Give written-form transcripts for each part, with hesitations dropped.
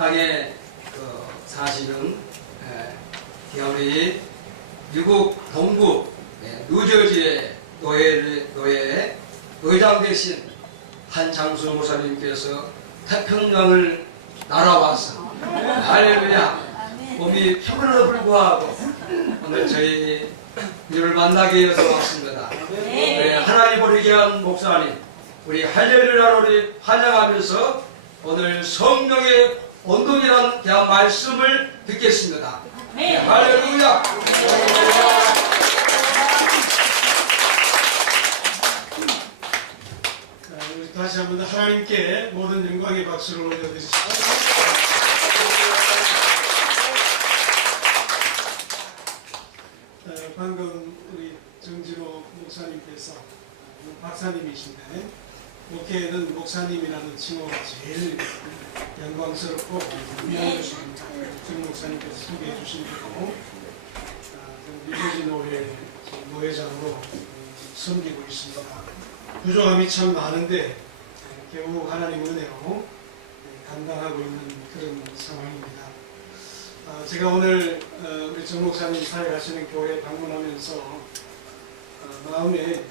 땅에 사시는 우리 미국 동부 뉴저지의 노예 의장 되신 한창수 목사님께서 태평양을 날아와서 할렐루야 몸이 피곤해도 불구하고 오늘 저희 이를 만나기 위해서 왔습니다. 하나님을 위한 목사님 우리 할렐루야를 환영하면서 오늘 성령의 온동이라는 대한 말씀을 듣겠습니다. 할렐루야. 다시 한번 하나님께 모든 영광의 박수를 올려드리십시오. 방금 우리 정진호 목사님께서 박사님이신데 목회에는 목사님이라는 칭호가 제일 영광스럽고 위안해 주십니다. 정 목사님께서 소개해 주신 대로 뉴저지 노회장으로 섬기고 있습니다. 부족함이 참 많은데 겨우 하나님 은혜로 감당하고 있는 그런 상황입니다. 제가 오늘 우리 정 목사님 사역하시는 교회 방문하면서 마음에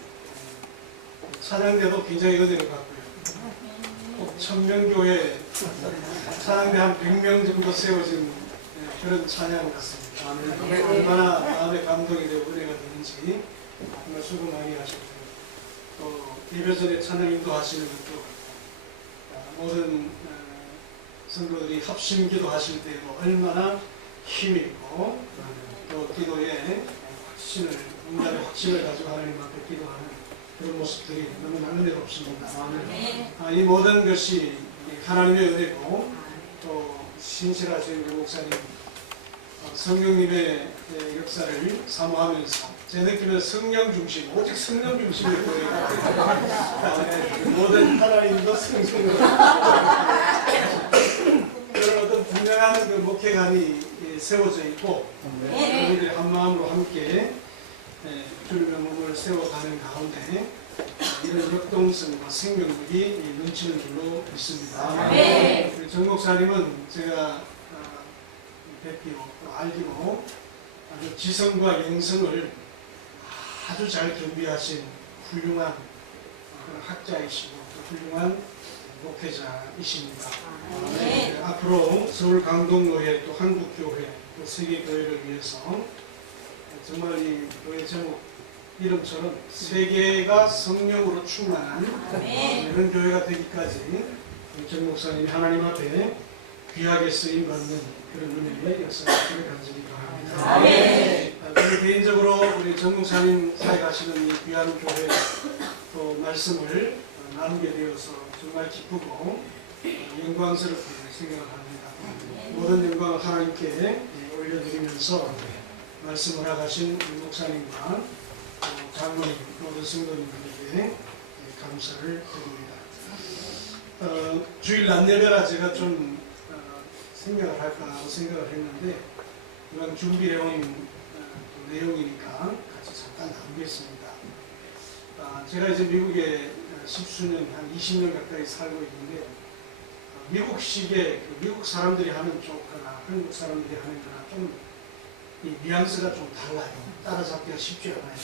찬양대도 굉장히 은혜를 받고요. 꼭 천명교회 찬양대 한 100명 정도 세워진 그런 찬양 같습니다. 얼마나 마음에 감동이 되고 은혜가 되는지 정말 수고 많이 하셨고요. 또 예배전에 찬양 인도하시는 것도 모든 성도들이 합심기도 하실 때도 얼마나 힘있고 또 기도에 응답의 확신을 가지고 하나님 앞에 기도하는 그런 모습들이 너무나 은혜롭습니다. 이 모든 것이 하나님의 은혜고 또 신실하신 우리 목사님 성령님의 역사를 사모하면서 제 느낌은 성령 중심, 오직 성령 중심의 교회가 모든 하나님도 성령으로 그런 어떤 분명한 그 목회관이 세워져 있고 우리들이 한 마음으로 함께 주님의 몸을 세워가는 가운데 이런 역동성과 생명력이 넘치는 줄로 믿습니다. 우리 정 목사님은 제가 뵙기로 알기로 아주 지성과 영성을 아주 잘 겸비하신 훌륭한 그런 학자이시고 또 훌륭한 목회자이십니다. 앞으로 서울 강동노회 또 한국교회 또 세계교회를 위해서 정말 이 교회 제목 이름처럼 세계가 성령으로 충만한 이런 교회가 되기까지 정 목사님이 하나님 앞에 귀하게 쓰임받는 그런 은혜의 역사를 간절히 바랍니다. 저는 개인적으로 우리 정 목사님 사역하시는 이 귀한 교회 또 말씀을 나누게 되어서 정말 기쁘고 영광스럽게 생각을 합니다. 모든 영광을 하나님께 올려드리면서 말씀을 하신 목사님과 장로님 모든 성도님들에게 감사를 드립니다. 주일 낮예배라 제가 좀 생각을 할까 하고 생각을 했는데 이건 준비해온 내용이니까 같이 잠깐 나누겠습니다. 제가 이제 미국에 십수년, 한 20년 가까이 살고 있는데 미국식의 미국 사람들이 하는 쪽거나 한국 사람들이 하는 거나 좀 이 뉘앙스가 좀 달라요. 따라잡기가 쉽지 않아요.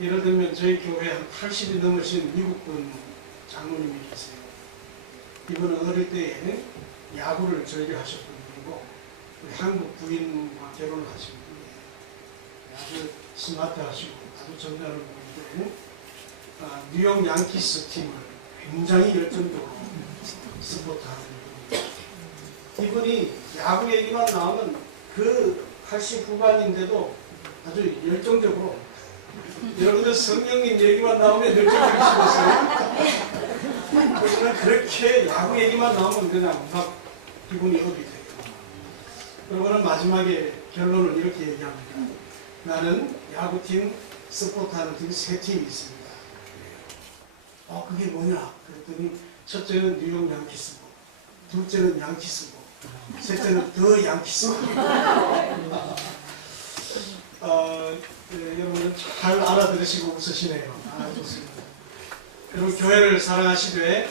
예를 들면 저희 교회 한 80이 넘으신 미국분 장로님이 계세요. 이분은 어릴 때에 야구를 즐겨하셨던 분이고 우리 한국 부인과 결혼을 하신 분이에요. 아주 스마트하시고 아주 점잖은 분인데 뉴욕 양키스 팀을 굉장히 열정적으로 서포트하는 분입니다. 이분이 야구 얘기만 나오면 그 80 후반인데도 아주 열정적으로 여러분들 성령님 얘기만 나오면 열정적이시겠어요? 그러면 그렇게 야구 얘기만 나오면 그냥 막 기분이 업이 돼요. 그러고는 마지막에 결론을 이렇게 얘기합니다. 나는 야구팀 서포트하는 팀 3팀이 있습니다. 그게 뭐냐? 그랬더니 첫째는 뉴욕 양키스고 둘째는 양키스고 셋째는 더 양키스고 여러분은 잘 알아들으시고 웃으시네요. 좋습니다. 여러분 교회를 사랑하시되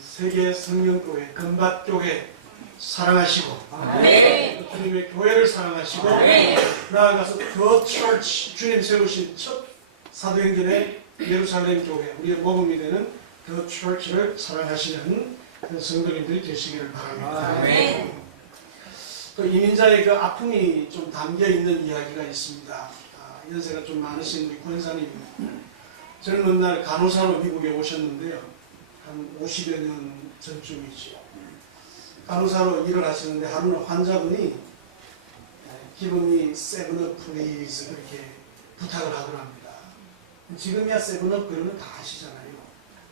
세계 성령교회, 금밭교회 사랑하시고 아멘. 주님의 교회를 사랑하시고 아멘. 나아가서 The Church 주님 세우신 첫 사도행전의 예루살렘 교회 우리의 모범이 되는 The Church를 사랑하시는 그 성도님들이 되시기를 바랍니다. 아멘. 그 이민자의 그 아픔이 좀 담겨 있는 이야기가 있습니다. 연세가 좀 많으신 우리 권사님 젊은 날 간호사로 미국에 오셨는데요. 한 50여 년 전쯤이죠. 간호사로 일을 하시는데 하루는 환자분이 기분이 세븐업 플리즈 그렇게 부탁을 하더랍니다. 지금이야 세븐업 그러면 다 아시잖아요.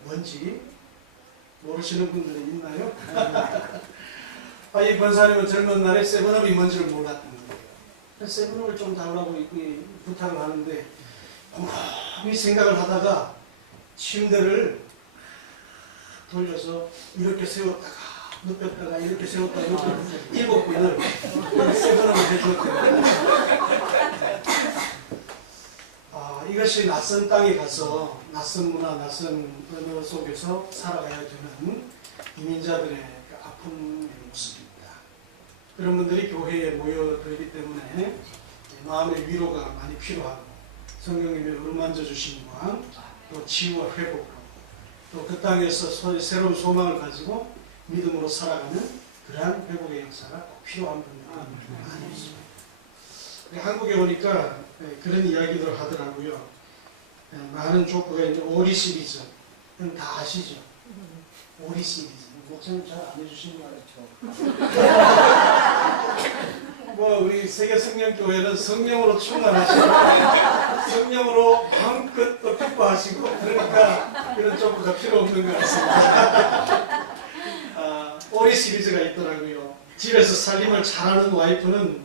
뭔지 모르시는 분들은 있나요? 이 권사님은 젊은 날에 세븐업이 뭔지를 몰랐던 거예요. 세븐업을 좀 달라고 부탁을 하는데 곰곰이 생각을 하다가 침대를 돌려서 이렇게 세웠다가 눕혔다가 이렇게 세웠다가 이렇게 7번을 세븐업을 해주었대요. 이것이 낯선 땅에 가서 낯선 문화, 낯선 언어 속에서 살아가야 되는 이민자들의 그 아픔의 모습입니다. 그런 분들이 교회에 모여들기 때문에 마음의 위로가 많이 필요하고 성령님의 어루만져 주심과 또 치유와 회복으로 또 그 땅에서 새로운 소망을 가지고 믿음으로 살아가는 그러한 회복의 역사가 꼭 필요한 분들이 많이 있습니다. 한국에 오니까 그런 이야기들을 하더라고요. 많은 족보가 있는 오리 시리즈 다 아시죠? 오리 시리즈 목사님 잘 안 해주시는 거 알죠? 뭐 우리 세계성령교회는 성령으로 충만하시고 성령으로 마음껏 또 기뻐하시고 그러니까 그런 족보가 필요 없는 것 같습니다. 오리 시리즈가 있더라고요. 집에서 살림을 잘하는 와이프는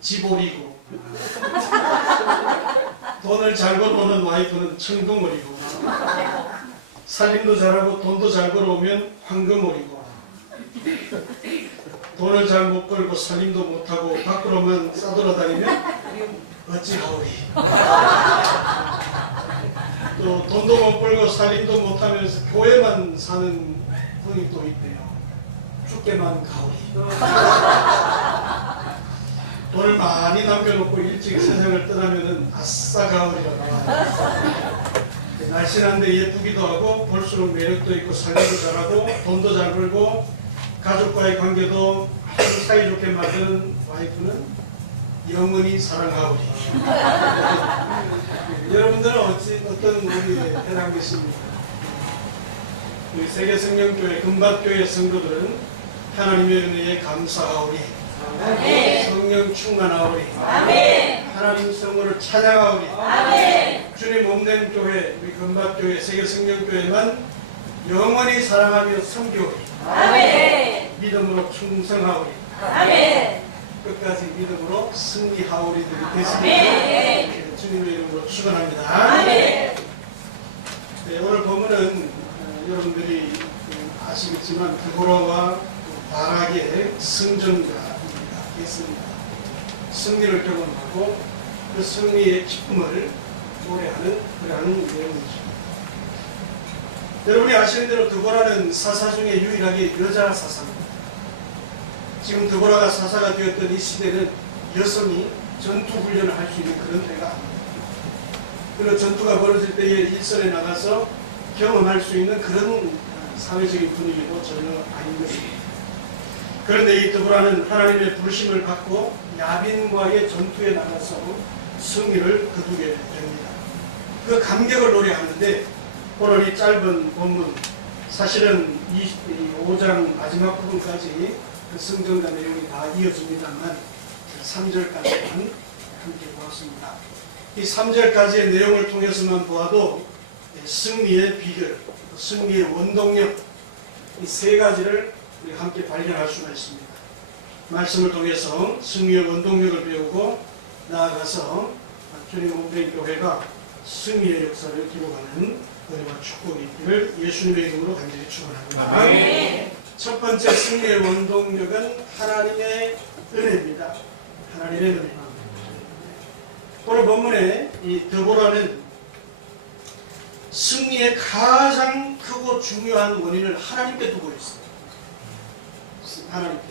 지보리고 돈을 잘 벌어오는 와이프는 청동오리고 살림도 잘하고 돈도 잘 벌어오면 황금오리고 돈을 잘 못 벌고 살림도 못하고 밖으로만 싸돌아다니면 어찌하오리. 또 돈도 못 벌고 살림도 못하면서 교회만 사는 분이 또 있대요. 죽게만 가오리. 돈을 많이 남겨놓고 일찍 세상을 떠나면은 아싸 가오리가 나와요. 날씬한데 예쁘기도 하고 볼수록 매력도 있고 살림도 잘하고 돈도 잘 벌고 가족과의 관계도 아주 사이좋게 만드는 와이프는 영원히 사랑하오리. 여러분들은 어떤 우리에 해당되십니까? 우리 세계성령교회 금박교회 성도들은 하나님의 은혜에 감사하오리. 아멘. 성령 충만하오리. 아멘. 하나님 성모를 찬양하오리. 아멘. 주님 몸된 교회 우리 금박교회 세계성령교회만 영원히 사랑하며 섬기오리. 아멘. 믿음으로 충성하오리. 아멘. 끝까지 믿음으로 승리하오리들이 되시길 아멘. 주님의 이름으로 축원합니다. 아멘. 네, 오늘 본문은 여러분들이 아시겠지만 드보라와 바락의 승전가입니다. 있습니다. 승리를 경험하고 그 승리의 기쁨을 노래하는 그러한 내용이죠. 여러분이 아시는 대로 드보라는 사사 중에 유일하게 여자 사사입니다. 지금 드보라가 사사가 되었던 이 시대는 여성이 전투 훈련을 할 수 있는 그런 때가 아닙니다. 그리고 전투가 벌어질 때에 일선에 나가서 경험할 수 있는 그런 사회적인 분위기도 전혀 아닌 것입니다. 그런데 이 드보라는 하나님의 부르심을 받고 야빈과의 전투에 나가서 승리를 거두게 됩니다. 그 감격을 노래하는데 오늘 이 짧은 본문 사실은 5장 마지막 부분까지 그 성전가 내용이 다 이어집니다만 3절까지만 함께 보았습니다. 이 3절까지의 내용을 통해서만 보아도 승리의 비결, 승리의 원동력 이 세 가지를 우리 함께 발견할 수가 있습니다. 말씀을 통해서 승리의 원동력을 배우고 나아가서 주님 몸된 교회가 승리의 역사를 기록하는 은혜와 축복이 있기를 예수님의 이름으로 간절히 축원합니다. 아멘. 첫 번째 승리의 원동력은 하나님의 은혜입니다. 하나님의 은혜. 오늘 본문에 이 드보라는 승리의 가장 크고 중요한 원인을 하나님께 두고 있어요. 하나님께.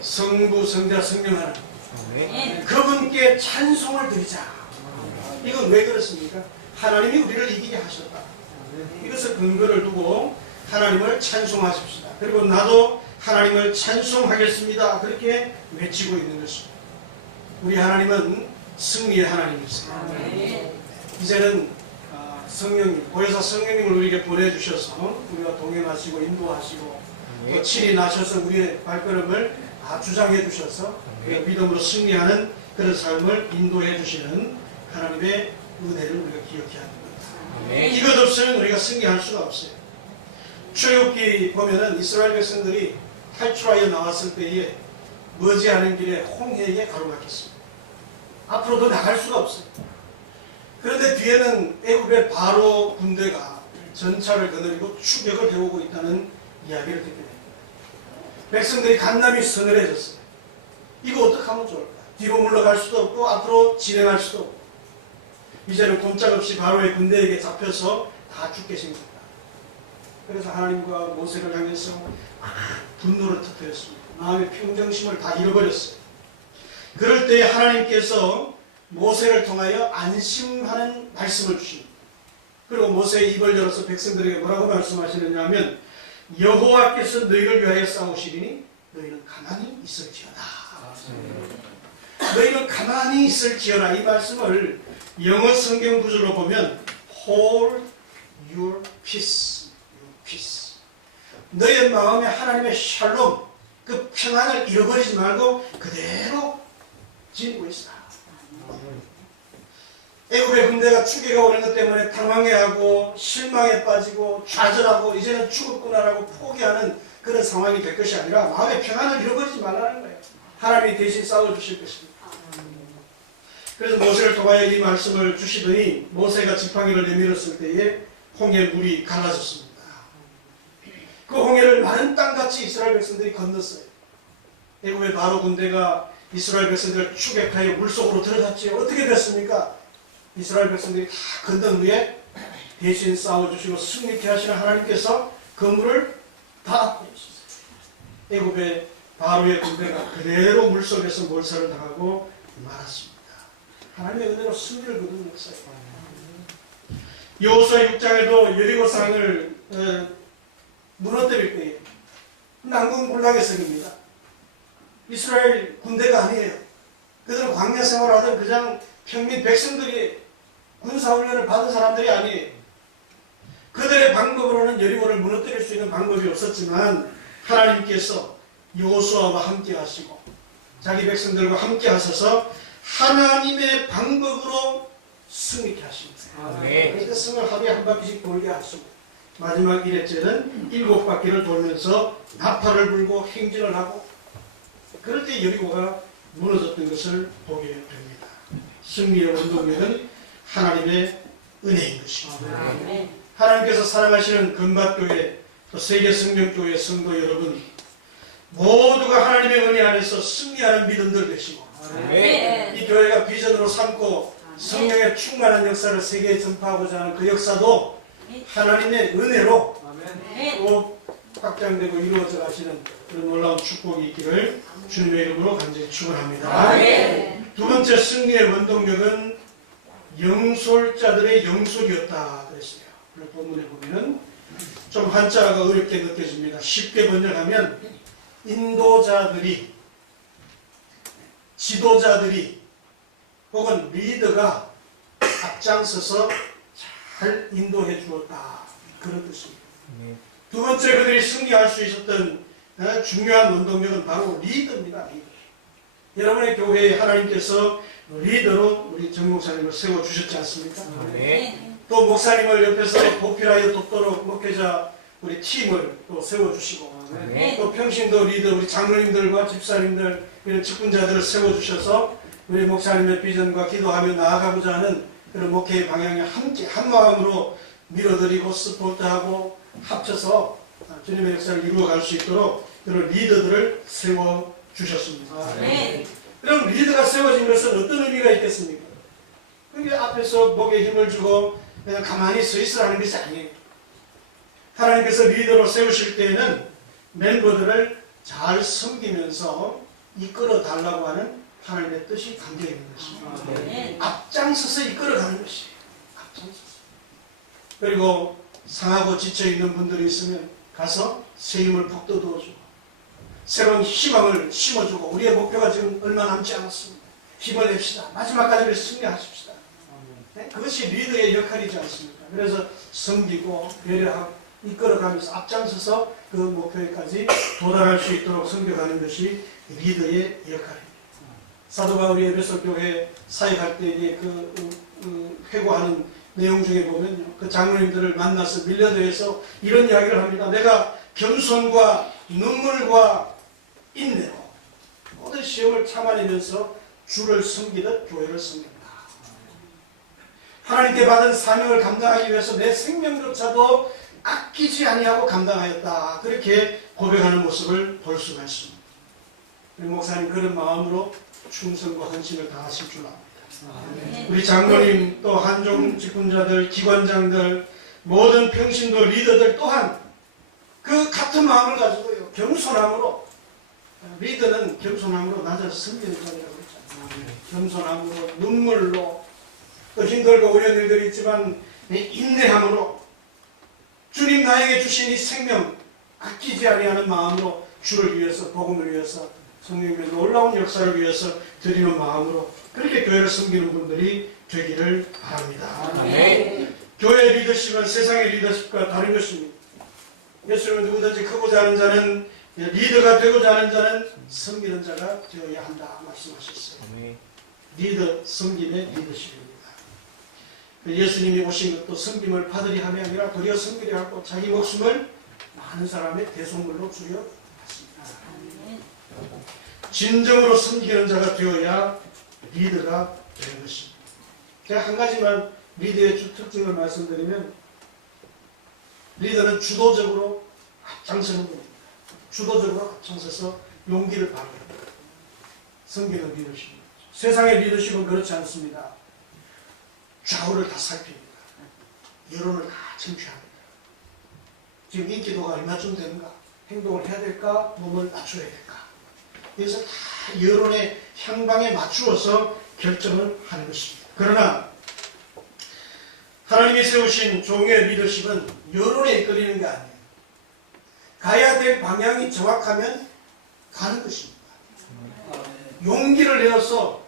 성부, 성자, 성령 하나님 아멘. 그분께 찬송을 드리자. 이건 왜 그렇습니까? 하나님이 우리를 이기게 하셨다. 이것을 근거를 두고 하나님을 찬송하십시다. 그리고 나도 하나님을 찬송하겠습니다. 그렇게 외치고 있는 것입니다. 우리 하나님은 승리의 하나님이세요. 아멘. 이제는 성령님, 보혜사 성령님을 우리에게 보내주셔서 우리가 동행하시고 인도하시고 또 친히 나셔서 우리의 발걸음을 주장해 주셔서 우리가 믿음으로 승리하는 그런 삶을 인도해 주시는 하나님의 은혜를 우리가 기억해야 합니다. 이것 없으면 우리가 승리할 수가 없어요. 출애굽기 보면은 이스라엘 백성들이 탈출하여 나왔을 때에 머지않은 길에 홍해에 가로막혔습니다. 앞으로도 나갈 수가 없어요. 그런데 뒤에는 애굽의 바로 군대가 전차를 거느리고 추격을 해오고 있다는 이야기를 듣게 됩니다. 백성들이 간남이 서늘해졌어요. 이거 어떻게 하면 좋을까? 뒤로 물러갈 수도 없고 앞으로 진행할 수도 없고 이제는 꼼짝없이 바로의 군대에게 잡혀서 다 죽게 생겼다. 그래서 하나님과 모세를 향해서 분노를 터뜨렸습니다. 마음의 평정심을 다 잃어버렸어요. 그럴 때 하나님께서 모세를 통하여 안심하는 말씀을 주십니다. 그리고 모세의 입을 열어서 백성들에게 뭐라고 말씀하시느냐 하면 여호와께서 너희를 위하여 싸우시리니 너희는 가만히 있을지어다. 너희는 가만히 있을지어다. 이 말씀을 영어 성경 구절로 보면 Hold your peace. Your peace. 너의 마음에 하나님의 샬롬, 그 평안을 잃어버리지 말고 그대로 지니고 있어. 애굽의 군대가 추격해 오는 것 때문에 당황해하고 실망에 빠지고 좌절하고 이제는 죽었구나라고 포기하는 그런 상황이 될 것이 아니라 마음의 평안을 잃어버리지 말라는 거예요. 하나님이 대신 싸워주실 것입니다. 그래서 모세를 통하여 이 말씀을 주시더니 모세가 지팡이를 내밀었을 때에 홍해 물이 갈라졌습니다. 그 홍해를 마른 땅같이 이스라엘 백성들이 건넜어요. 애굽의 바로 군대가 이스라엘 백성들을 추격하여 물속으로 들어갔지요. 어떻게 됐습니까? 이스라엘 백성들이 다 건넌 후에 대신 싸워주시고 승리케 하시는 하나님께서 그 물을 다 내주셨어요. 애굽의 바로의 군대가 그대로 물속에서 몰살을 당하고 말았습니다. 하나님의 은혜로 승리를 거둔 역사예요. 여호수아 6장에도 여리고 성을 무너뜨릴 때에 난공불락의 성입니다. 이스라엘 군대가 아니에요. 그들은 광야 생활하던 그냥 평민 백성들이 군사훈련을 받은 사람들이 아니에요. 그들의 방법으로는 여리고를 무너뜨릴 수 있는 방법이 없었지만 하나님께서 여호수아와 함께 하시고 자기 백성들과 함께 하셔서 하나님의 방법으로 승리케 하십니다. 그래서 성을 하루에 한 바퀴씩 돌게 하시고 마지막 1회째는 7바퀴를 돌면서 나팔을 불고 행진을 하고 그럴 때 여리고가 무너졌던 것을 보게 됩니다. 승리의 원동력은 하나님의 은혜인 것입니다. 하나님께서 사랑하시는 금밭교회 또 세계성령교회 성도 여러분 모두가 하나님의 은혜 안에서 승리하는 믿음들 되시고 이 교회가 비전으로 삼고 성령의 충만한 역사를 세계에 전파하고자 하는 그 역사도 하나님의 은혜로 또 확장되고 이루어져 가시는 그런 놀라운 축복이 있기를 주님의 이름으로 간절히 축원합니다. 두 번째 승리의 원동력은 영솔자들의 영솔이었다 그랬어요. 오늘 본문에 보면 좀 한자가 어렵게 느껴집니다. 쉽게 번역하면 인도자들이 지도자들이 혹은 리더가 앞장서서 잘 인도해 주었다 그런 뜻입니다. 두 번째 그들이 승리할 수 있었던 중요한 원동력은 바로 리더입니다. 리더. 여러분의 교회에 하나님께서 리더로 우리 정 목사님을 세워주셨지 않습니까? 또 목사님을 옆에서 보필하여 돕도록 목회자 우리 팀을 또 세워주시고 또 평신도 리더 우리 장로님들과 집사님들 이런 직분자들을 세워주셔서 우리 목사님의 비전과 기도하며 나아가고자 하는 그런 목회의 방향에 함께 한마음으로 밀어드리고 스포트하고 합쳐서 주님의 역사를 이루어갈 수 있도록 그런 리더들을 세워주셨습니다. 그럼 리더가 세워진 것은 어떤 의미가 있겠습니까? 그게 앞에서 목에 힘을 주고 그냥 가만히 서 있으라는 것이 아니에요. 하나님께서 리더로 세우실 때에는 멤버들을 잘 섬기면서 이끌어 달라고 하는 하나님의 뜻이 담겨 있는 것입니다. 앞장서서 이끌어가는 것이 앞장서서. 그리고 상하고 지쳐 있는 분들이 있으면 가서 새 힘을 북돋워주고 새로운 희망을 심어주고 우리의 목표가 지금 얼마 남지 않았습니다. 힘을 냅시다. 마지막까지 승리하십시다. 네? 그것이 리더의 역할이지 않습니까? 그래서 섬기고 배려하고 이끌어가면서 앞장서서 그 목표에까지 도달할 수 있도록 섬겨가는 것이 리더의 역할입니다. 사도 바울이 에베소 교회 사역할 때 회고하는 내용 중에 보면요, 그 장로님들을 만나서 밀려들어서 이런 이야기를 합니다. 내가 겸손과 눈물과 인내로 모든 시험을 참아내면서 주를 섬기듯 교회를 섬긴다. 하나님께 받은 사명을 감당하기 위해서 내 생명조차도 아끼지 아니하고 감당하였다. 그렇게 고백하는 모습을 볼 수가 있습니다. 목사님 그런 마음으로 충성과 헌신을 다하실 줄 압니다. 우리 장로님 또 한종 직분자들, 기관장들, 모든 평신도 리더들 또한 그 같은 마음을 가지고요. 겸손함으로, 리더는 겸손함으로 낮아서 섬기는 자리라고 했잖아요. 겸손함으로, 눈물로, 또 힘들고 어려운 일들이 있지만 인내함으로 주님 나에게 주신 이 생명 아끼지 아니하는 마음으로 주를 위해서, 복음을 위해서, 성령님의 놀라운 역사를 위해서 드리는 마음으로 그렇게 교회를 섬기는 분들이 되기를 바랍니다. 교회 리더십은 세상의 리더십과 다른 것입니다. 예수님은 누구든지 크고자 하는 자는, 리더가 되고자 하는 자는 섬기는 자가 되어야 한다 말씀하셨어요. 리더, 섬김의 리더십입니다. 예수님이 오신 것도 섬김을 받으리 함이 아니라 도리어 섬기려 하고 자기 목숨을 많은 사람의 대속물로 주려 하십니다. 진정으로 섬기는 자가 되어야 리더가 되는 것입니다. 제가 한 가지만 리더의 주 특징을 말씀드리면, 리더는 주도적으로 앞장서는 분입니다. 주도적으로 앞장서서 용기를 발휘합니다. 섬기는 리더십입니다. 세상의 리더십은 그렇지 않습니다. 좌우를 다 살핍니다. 여론을 다 청취합니다. 지금 인기도가 얼마쯤 되는가? 행동을 해야 될까? 몸을 낮춰야 될까? 그래서 다 여론의 향방에 맞추어서 결정을 하는 것입니다. 그러나 하나님이 세우신 종의 리더십은 여론에 이끌리는 게 아니에요. 가야 될 방향이 정확하면 가는 것입니다. 용기를 내어서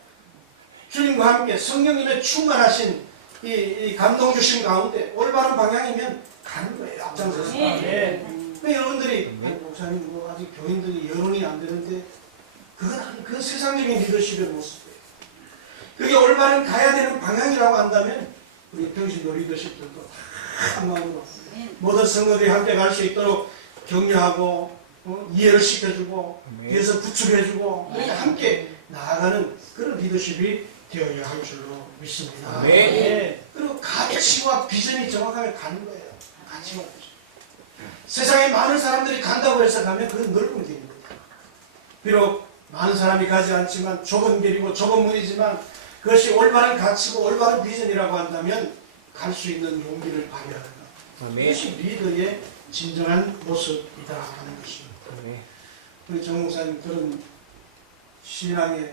주님과 함께 성령님의 충만하신 이 감동 주신 가운데 올바른 방향이면 가는 거예요. 앞장서서. 여러분들이 목사님 뭐 아직 교인들이 여론이 안 되는데 그건 그 세상적인 리더십의 모습이에요. 그게 올바른 가야 되는 방향이라고 한다면 우리 평신도 리더십들도 다 한 마음으로 모든 성도들이 함께 갈 수 있도록 격려하고 이해를 시켜주고 뒤에서 구축해주고 그렇게 함께 나아가는 그런 리더십이 되어야 할 줄로 믿습니다. 그리고 가치와 비전이 정확하게 가는 거예요. 가치와 비전. 세상에 많은 사람들이 간다고 해서 가면 그건 넓은 길입니다. 비록 많은 사람이 가지 않지만 좁은 길이고 좁은 문이지만 그것이 올바른 가치고 올바른 비전이라고 한다면 갈 수 있는 용기를 발휘하는 것. 그것이 리더의 진정한 모습이다 하는 것입니다. 우리 정 목사님 그런 신앙의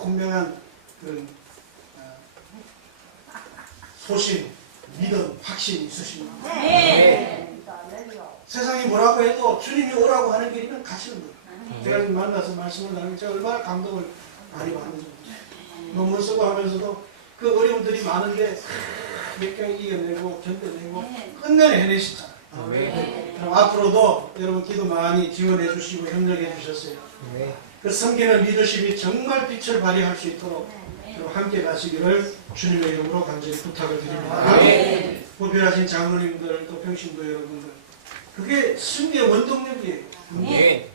분명한 그런 소신, 믿음, 확신이 있으십니다. 세상이 뭐라고 해도 주님이 오라고 하는 길이면 가시는 거예요. 제가 지금 만나서 말씀을 나누면 제가 얼마나 감동을 많이 받는지. 논문 쓰고 하면서도 그 어려움들이 많은데 몇 개 이겨내고 견뎌내고 끝내내 해내시잖아요. 그럼 앞으로도 여러분 기도 많이 지원해 주시고 협력해 주셨어요. 그 섬기는 리더십이 정말 빛을 발휘할 수 있도록 함께 가시기를 주님의 이름으로 간절히 부탁을 드립니다. 보필하신 장로님들 또 평신도 여러분들 그게 승리의 원동력이에요.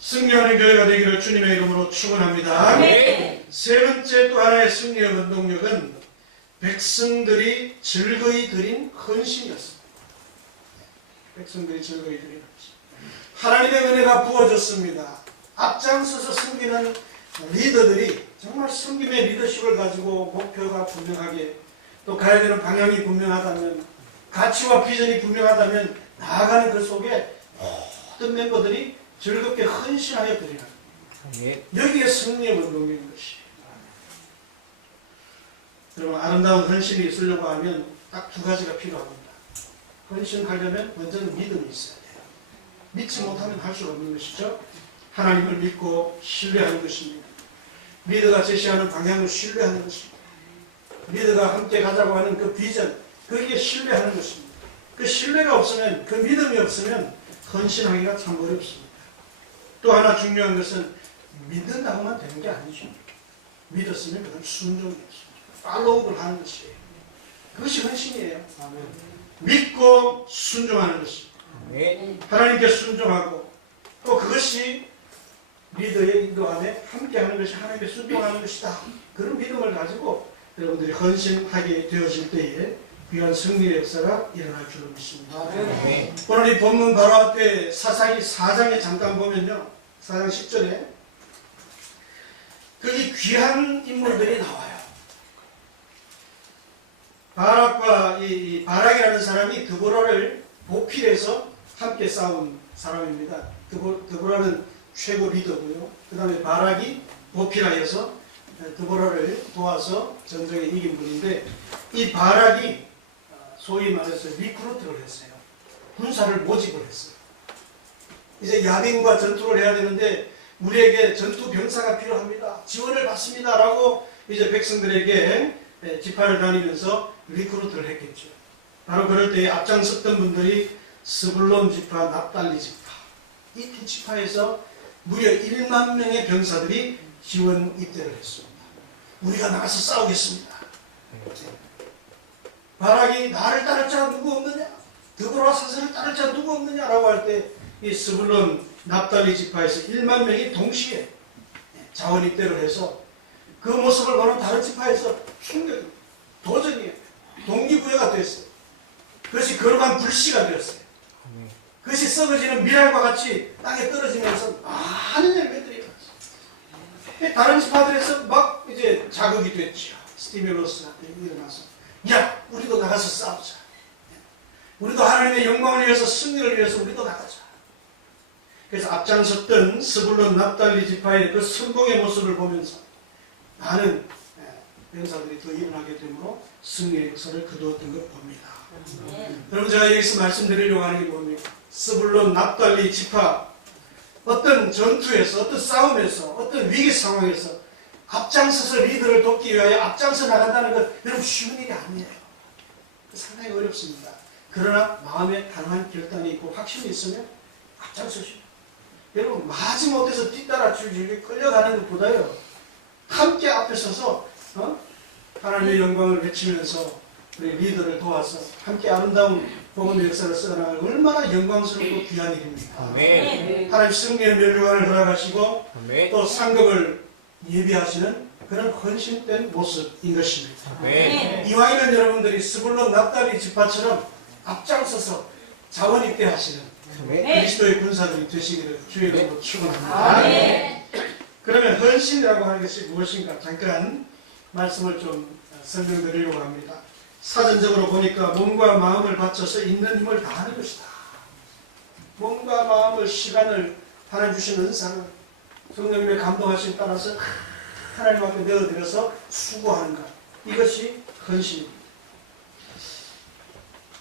승리하는 교회가 되기를 주님의 이름으로 축원합니다. 세 번째 또 하나의 승리의 원동력은 백성들이 즐거이 드린 헌신이었습니다. 백성들이 즐거이 드린 헌신. 하나님의 은혜가 부어졌습니다. 앞장서서 섬기는 리더들이 정말 섬김의 리더십을 가지고 목표가 분명하게 또 가야 되는 방향이 분명하다면 가치와 비전이 분명하다면 나아가는 그 속에 모든 멤버들이 즐겁게 헌신하여 드리는 여기에 승리의 원동력인 것이. 여러분 아름다운 헌신이 있으려고 하면 딱 두 가지가 필요합니다. 헌신하려면 먼저는 믿음이 있어야 돼요. 믿지 못하면 할 수가 없는 것이죠. 하나님을 믿고 신뢰하는 것입니다. 리더가 제시하는 방향을 신뢰하는 것입니다. 리더가 함께 가자고 하는 그 비전, 거기에 신뢰하는 것입니다. 그 신뢰가 없으면, 그 믿음이 없으면 헌신하기가 참 어렵습니다. 또 하나 중요한 것은 믿는다고만 되는 게 아니죠. 믿었으면 그건 순종이었습니다. 팔로우를 하는 것이에요. 그것이 헌신이에요. 믿고 순종하는 것입니다. 하나님께 순종하고 또 그것이 리더의 인도함에 함께하는 것이 하나님께 순종하는 것이다. 그런 믿음을 가지고 여러분들이 헌신하게 되어질 때에 귀한 승리의 역사가 일어날 줄을 믿습니다. 오늘 이 본문 바로 앞에 사사기 4장에 잠깐 보면요. 4장 10절에 거기 귀한 인물들이 나와요. 바락과 이 바락이라는 사람이 드보라를 보필해서 함께 싸운 사람입니다. 드보라는 최고 리더고요. 그 다음에 바락이 보필하여서 드보라를 도와서 전쟁에 이긴 분인데 이 바락이 소위 말해서 리크루트를 했어요. 군사를 모집을 했어요. 이제 야兵과 전투를 해야 되는데 우리에게 전투 병사가 필요합니다. 지원을 받습니다. 라고 이제 백성들에게 지파를 다니면서 리크루트를 했겠죠. 바로 그럴 때에 앞장섰던 분들이 스불론 지파, 납달리 지파 이 두 지파에서 무려 1만 명의 병사들이 지원 입대를 했습니다. 우리가 나가서 싸우겠습니다. 바락이 나를 따를 자 누구 없느냐? 드보라 사사를 따를 자 누구 없느냐라고 할 때 이 스불론 납달리 지파에서 1만 명이 동시에 자원 입대를 해서 그 모습을 보는 다른 지파에서 충격이, 도전이, 동기부여가 됐어요. 그것이 걸어간 불씨가 되었어요. 그것이 썩어지는 미랄과 같이 땅에 떨어지면서 많은 열매들이 일어났어요. 다른 지파들에서 막 이제 자극이 됐죠. 스티뮬러스가 일어나서 야, 우리도 나가서 싸우자. 우리도 하나님의 영광을 위해서 승리를 위해서 우리도 나가자. 그래서 앞장섰던 스불론 납달리 지파의 그 성공의 모습을 보면서 많은 병사들이 더 일어나게 되므로 승리의 역사를 거두었던 걸 봅니다. 여러분 제가 여기서 말씀드리려고 하는 게 뭡니까? 스불론 납달리 지파 어떤 전투에서 어떤 싸움에서 어떤 위기 상황에서 앞장서서 리더를 돕기 위하여 앞장서 나간다는 것 여러분 쉬운 일이 아니에요. 상당히 어렵습니다. 그러나 마음에 강한 결단이 있고 확신이 있으면 앞장서시오. 여러분 마지못해서 뒤따라 줄줄이 끌려가는 것보다요 함께 앞에 서서 하나님의 영광을 외치면서 우리 리더를 도와서 함께 아름다운 복음의 역사를 써나갈 얼마나 영광스럽고 귀한 일입니까? 하나님 승리의 멸류관을 허락하시고 또 상급을 예비하시는 그런 헌신된 모습인 것입니다. 이왕이면 여러분들이 스불론 납달리 지파처럼 앞장서서 자원 입대하시는 그리스도의 군사들이 되시기를 주의 이름으로 축원합니다. 그러면 헌신이라고 하는 것이 무엇인가 잠깐 말씀을 좀 설명드리려고 합니다. 사전적으로 보니까 몸과 마음을 바쳐서 있는 힘을 다하는 것이다. 몸과 마음을, 시간을 하나님 주신 은사를 성령님의 감동하심 따라서 하나님 앞에 내어드려서 수고하는 것. 이것이 헌신입니다.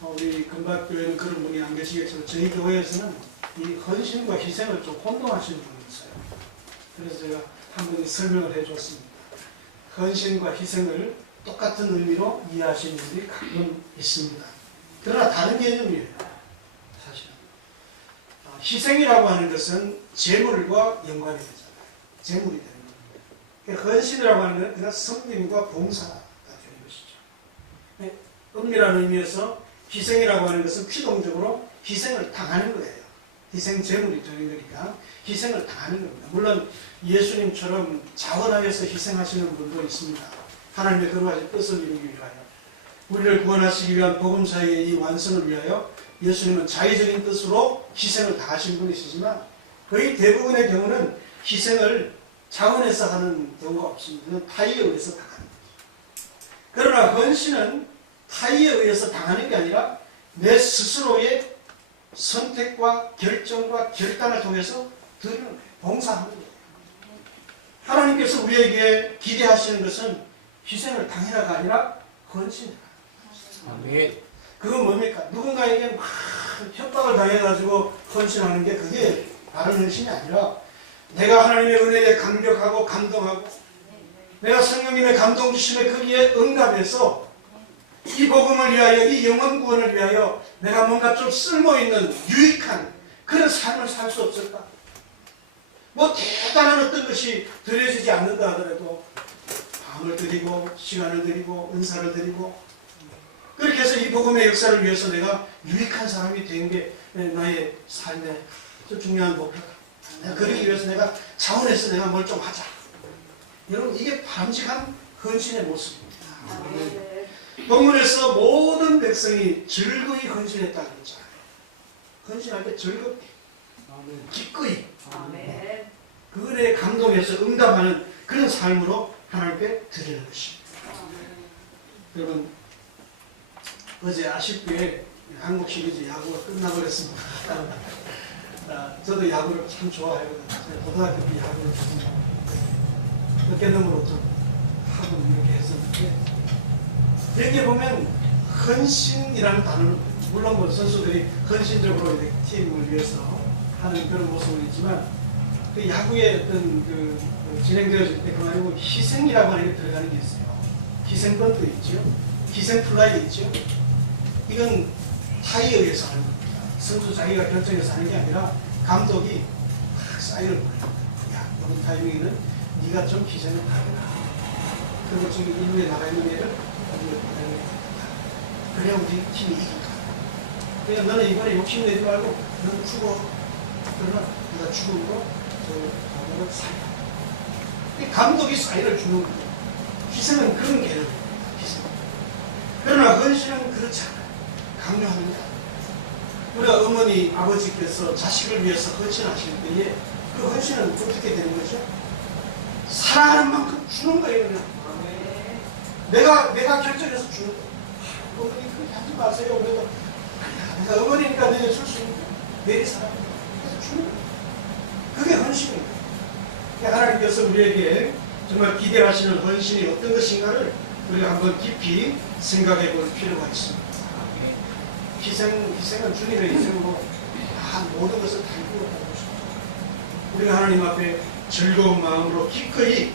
우리 금박교회는 그런 분이 안 계시겠지만 저희 교회에서는 이 헌신과 희생을 좀 혼동하시는 분이 있어요. 그래서 제가 한 분이 설명을 해줬습니다. 헌신과 희생을 똑같은 의미로 이해하시는 분들이 가끔 있습니다. 그러나 다른 개념이에요. 사실은. 희생이라고 하는 것은 재물과 연관이 되잖아요. 재물이 되는 겁니다. 헌신이라고 하는 것은 그냥 섬김과 봉사가 되는 것이죠. 은밀한 의미에서 희생이라고 하는 것은 피동적으로 희생을 당하는 거예요. 희생 재물이 되는 거니까 희생을 당하는 겁니다. 물론 예수님처럼 자원하여서 희생하시는 분도 있습니다. 하나님의 거룩하신 뜻을 이루기 위하여 우리를 구원하시기 위한 복음사의 이 완성을 위하여 예수님은 자의적인 뜻으로 희생을 다하신 분이시지만 거의 대부분의 경우는 희생을 자원해서 하는 경우가 없습니다. 타의에 의해서 당하는 거죠. 그러나 헌신은 타의에 의해서 당하는 게 아니라 내 스스로의 선택과 결정과 결단을 통해서 드리는 거예요. 봉사하는 거예요. 하나님께서 우리에게 기대하시는 것은 희생을 당해라가 아니라 헌신이라. 아멘. 그건 뭡니까? 누군가에게 막 협박을 당해가지고 헌신하는 게 그게 바른 헌신이 아니라 내가 하나님의 은혜에 감격하고 감동하고 내가 성령님의 감동 주심에 거기에 응답해서 이 복음을 위하여 이 영혼 구원을 위하여 내가 뭔가 좀 쓸모있는 유익한 그런 삶을 살 수 없을까? 뭐 대단한 어떤 것이 드려지지 않는다 하더라도 마음을 드리고 시간을 드리고 은사를 드리고 그렇게 해서 이 복음의 역사를 위해서 내가 유익한 사람이 된 게 나의 삶의 좀 중요한 목표다. 내가 그러기 위해서 내가 차원에서 내가 뭘 좀 하자. 여러분 이게 바람직한 헌신의 모습입니다. 본문에서 모든 백성이 즐거이 헌신했다고 그랬잖아요. 헌신할 때 즐겁게 기꺼이 아멘. 그 은혜에 감동해서 응답하는 그런 삶으로 하나님께 드리는 것입니다. 여러분 어제 아쉽게 한국 시리즈 야구가 끝나버렸습니다. 저도 야구를 참 좋아하거든요. 고등학교 때 야구를 어깨너머로 좀 하고 이렇게 했었는데 여기에 보면 헌신이라는 단어는 물론 뭐 선수들이 헌신적으로 이렇게 팀을 위해서 하는 그런 모습은 있지만 그 야구의 어떤 그 진행되어질 때 그거 아니고 희생이라고 하는 게 들어가는 게 있어요. 희생번도 있죠. 희생플라이 있죠. 이건 타의에 의해서 하는 겁니다. 선수 자기가 결정해서 하는 게 아니라 감독이 막 사인을 보내요. 야, 이번 타이밍에는 네가 좀 희생을 하거라. 그리고 지금 1루에 나가 있는 애를 어디로 보내는 거야. 그래야 우리 팀이 이긴다. 그러니까 너는 이번에 욕심내지 말고 너는 죽어. 그러나 네가 죽음으로 저 감독을 살려. 감독이 사인을 주는 거예요. 희생은 그런 개념이에요. 희생. 그러나 헌신은 그렇지 않아요. 강요하는 게 아니에요. 우리가 어머니, 아버지께서 자식을 위해서 헌신하실 때에 그 헌신은 어떻게 되는 거죠? 사랑하는 만큼 주는 거예요. 그냥. 내가 결정해서 주는 거예요. 어머니 그렇게 하지 마세요. 그래도 아니야, 내가 어머니니까 내가 줄 수 있는 거예요. 내리 사랑해. 그래서 주는 거예요. 그게 헌신입니다. 하나님께서 우리에게 정말 기대하시는 헌신이 어떤 것인가를 우리가 한번 깊이 생각해 볼 필요가 있습니다. 희생은 주님의 희생으로 모든 것을 다 이루어가고 싶습니다. 우리가 하나님 앞에 즐거운 마음으로 기꺼이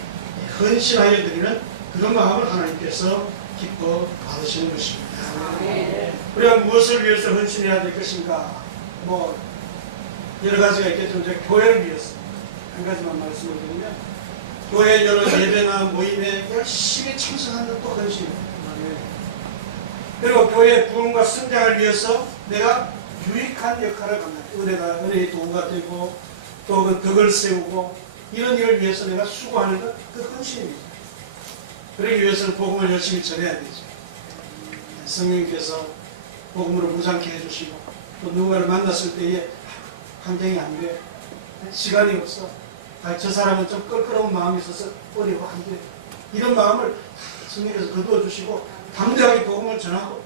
헌신하여 드리는 그런 마음을 하나님께서 기뻐 받으시는 것입니다. 우리가 무엇을 위해서 헌신해야 될 것인가? 뭐 여러 가지가 있겠지만 이제 교회를 위해서 한 가지만 말씀을 드리면 교회 여러 예배나 모임에 열심히 참석하는 또 헌신입니다. 그리고 교회의 부흥과 성장을 위해서 내가 유익한 역할을 감당해요. 은혜의 도구가 되고 또 그 덕을 세우고 이런 일을 위해서 내가 수고하는 것 그 헌신입니다. 그러기 위해서는 복음을 열심히 전해야 되죠. 성령님께서 복음으로 무장케 해주시고 또 누군가를 만났을 때에 환경이 안 돼. 시간이 없어. 저 사람은 좀 껄끄러운 마음이 있어서 어려워 안 돼. 이런 마음을 성령께서 거두어 주시고 담대하게 복음을 전하고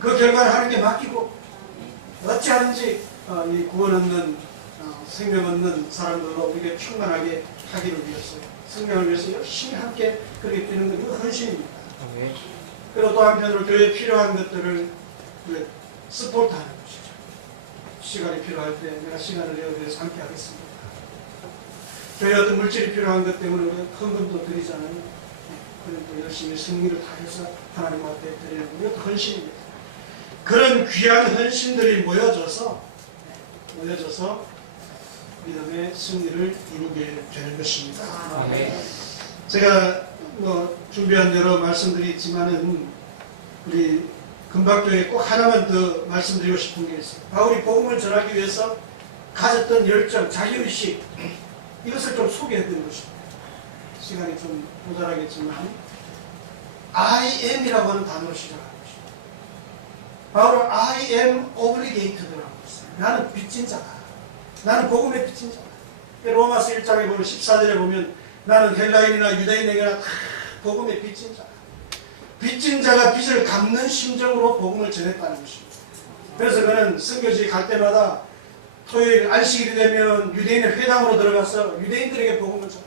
그 결과를 하나님께 맡기고 어찌하든지 이 구원 얻는 생명 얻는 사람들로 우리가 충만하게 하기를 위해서 생명을 위해서 열심히 함께 그렇게 되는 것 이거 헌신입니다. 그리고 또 한편으로 교회에 필요한 것들을 스포트하는 것이죠. 시간이 필요할 때 내가 시간을 내어드려서 함께 하겠습니다. 교회에 어떤 물질이 필요한 것 때문에 우리가 헌금도 드리잖아요. 그래도 열심히 승리를 다해서 하나님 앞에 드리는 것도 헌신입니다. 그런 귀한 헌신들이 모여져서 믿음의 승리를 이루게 되는 것입니다. 제가 뭐 준비한 여러 말씀들이 있지만은 우리 금박교회에 꼭 하나만 더 말씀드리고 싶은 게 있어요. 바울이 복음을 전하기 위해서 가졌던 열정, 자기의식 이것을 좀 소개해드리고 싶어요. 시간이 좀 모자라겠지만 I am이라고 하는 단어로 시작하고 있습니다. 바울은 I am obligated라고 했어요. 나는 빚진 자다. 나는 복음의 빚진 자다. 로마서 1장에 보면 14절에 보면 나는 헬라인이나 유대인에게나 다 복음의 빚진 자다. 빚진 자가 빚을 갚는 심정으로 복음을 전했다는 것입니다. 그래서 그는 선교지 갈 때마다 토요일 안식일이 되면 유대인의 회당으로 들어가서 유대인들에게 복음을 전해.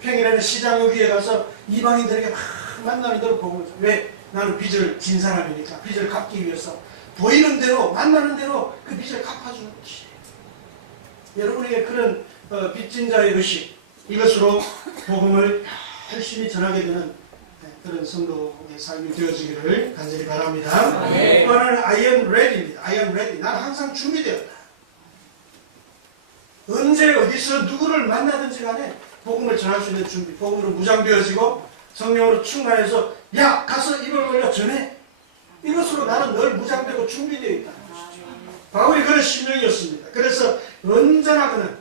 평일에는 시장 여기에 가서 이방인들에게 막 만나는 대로 복음을 전해. 왜? 나는 빚을 진 사람이니까. 빚을 갚기 위해서 보이는 대로 만나는 대로 그 빚을 갚아주는 것이. 여러분에게 그런 빚진 자의 의식, 이것으로 복음을 열심히 전하게 되는 그런 성도의 삶이 되어지기를 간절히 바랍니다. 또 하나는 I am ready입니다. I am ready. 나는 항상 준비되었다. 언제 어디서 누구를 만나든지 간에 복음을 전할 수 있는 준비, 복음으로 무장되어지고 성령으로 충만해서 야 가서 입을 벌려 전해. 이것으로 나는 늘 무장되고 준비되어 있다는 것이죠. 바울이 그런 심령이었습니다. 그래서 언제나 그는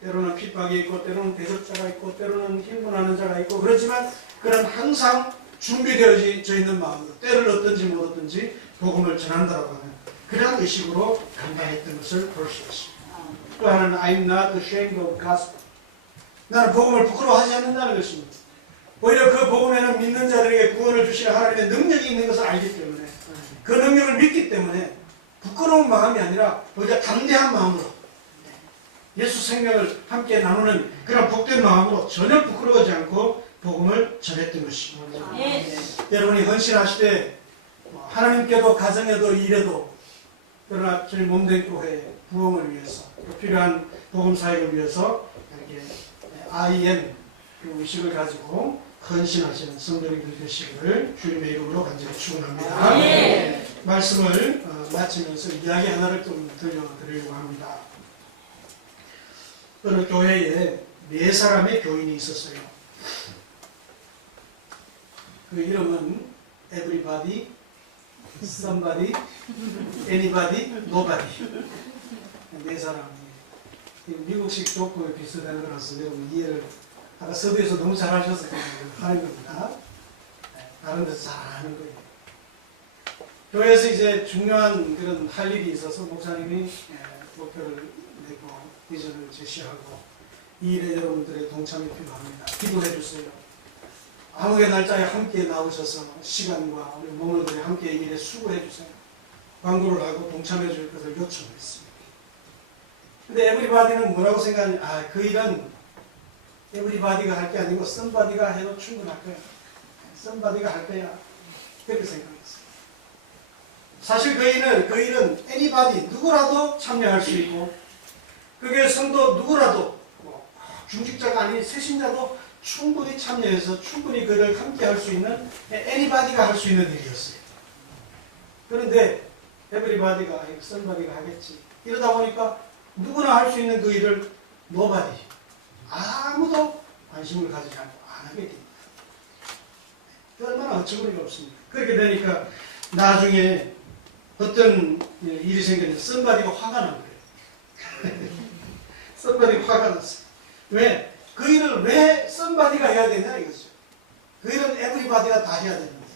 때로는 핍박이 있고 때로는 대적자가 있고 때로는 힘분하는 자가 있고 그렇지만 그는 항상 준비되어져 있는 마음으로 때를 얻든지 못 얻든지 복음을 전한다라고 하는 그런 의식으로 감당했던 것을 볼 수 있습니다. 또 하나는 I'm not ashamed of gospel. 나는 복음을 부끄러워하지 않는다는 것입니다. 오히려 그 복음에는 믿는 자들에게 구원을 주시는 하나님의 능력이 있는 것을 알기 때문에 그 능력을 믿기 때문에 부끄러운 마음이 아니라 오히려 담대한 마음으로 예수 생명을 함께 나누는 그런 복된 마음으로 전혀 부끄러워하지 않고 복음을 전했던 것입니다. 여러분이 헌신하실 때 하나님께도 가정에도 일에도 그러나 저희 몸된 교회의 부흥을 위해서 필요한 복음 사역을 위해서 이렇게 I am 그 의식을 가지고 헌신하시는 성도님들 되시기를 주님의 이름으로 간절히 축원합니다. 말씀을 마치면서 이야기 하나를 좀 들려드리려고 합니다. 어느 교회에 4사람의 교인이 있었어요. 그 이름은 Everybody, Somebody, Anybody, Nobody. 4사람이 미국식 조건에 비슷한 거라서 여러분 이해를 아까 서두에서 너무 잘하셔서 하는 겁니다. 다른 데서 잘하는 거예요. 교회에서 이제 중요한 그런 할 일이 있어서 목사님이 목표를 내고 비전을 제시하고 이 일에 여러분들의 동참이 필요합니다. 기도해 주세요. 아무개 날짜에 함께 나오셔서 시간과 우리 모모들이 함께 이 일에 수고해 주세요. 광고를 하고 동참해 줄 것을 요청했습니다. 근데 에브리바디는 뭐라고 생각하냐? 그 일은 에브리바디가 할 게 아니고 썸바디가 해도 충분할 거야. 썸바디가 할 거야. 그렇게 생각했어요. 사실 그 일은 애니바디 누구라도 참여할 수 있고 그게 성도 누구라도 중직자가 아닌 세신자도 충분히 참여해서 충분히 그를 함께 할 수 있는 애니바디가 할 수 있는 일이었어요. 그런데 에브리바디가 썸바디가 하겠지. 이러다 보니까 누구나 할 수 있는 그 일을 노바디 아무도 관심을 가지지 않고 안 하게 됩니다. 얼마나 어처구니가 없습니까? 그렇게 되니까 나중에 어떤 일이 생겼는데 썸바디가 화가 난 거예요. 썸바디가 화가 났어요. 왜? 그 일을 왜 썸바디가 해야 되냐 이거죠. 그 일은 에브리바디가 다 해야 되는데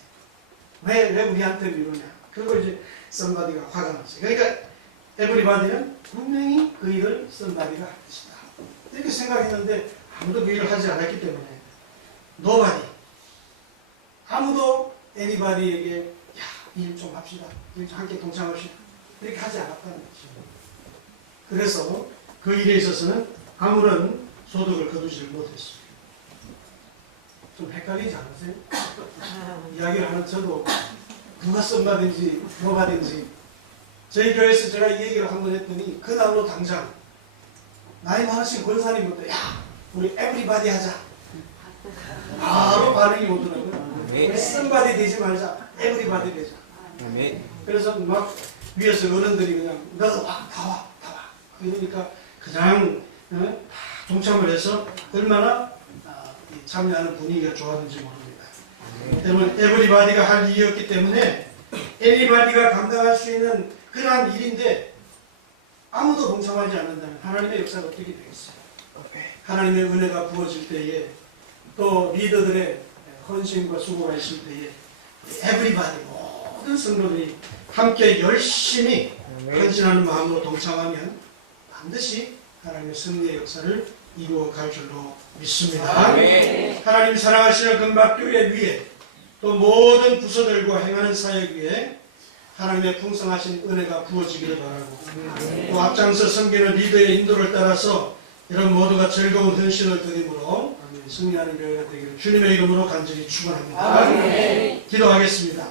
왜 우리한테 미루냐. 그리고 이제 썸바디가 화가 났어요. 그러니까 에브리바디는 분명히 그 일을 썸바디가 할 것이다. 이렇게 생각했는데 아무도 그 일을 하지 않았기 때문에 노바디 아무도 애니바디에게 야, 일 좀 합시다. 함께 동참합시다. 이렇게 하지 않았다는 거죠. 그래서 그 일에 있어서는 아무런 소득을 거두지를 못했어요. 좀 헷갈리지 않으세요? 이야기를 하는 저도 누가 썸바든지 노바든지 저희 교회에서 제가 이 얘기를 한번 했더니 그 다음으로 당장 나이 많으신 권사님부터 야 우리 에브리바디 하자. 바로 반응이 오더라고요. 왜 썸바디 되지 말자. 에브리바디 되자. 그래서 막 위에서 어른들이 그냥 너도 와, 다 와. 그러니까 그냥 다 동참을 해서 얼마나 참여하는 분위기가 좋았는지 모릅니다. 때문에 에브리바디가 할 일이었기 때문에 에브리바디가 감당할 수 있는 그러한 일인데 아무도 동참하지 않는다면 하나님의 역사가 어떻게 되겠어요? 하나님의 은혜가 부어질 때에 또 리더들의 헌신과 수고가 있을 때에 에브리바디 모든 성도들이 함께 열심히 헌신하는 마음으로 동참하면 반드시 하나님의 승리의 역사를 이루어갈 줄로 믿습니다. 하나님 사랑하시는 금박교회 위에 또 모든 부서들과 행하는 사역 위에 하나님의 풍성하신 은혜가 부어지기를 바라고 또 앞장서 섬기는 리더의 인도를 따라서 이런 모두가 즐거운 헌신을 드림으로 승리하는 교회가 되기를 주님의 이름으로 간절히 축원합니다. 기도하겠습니다.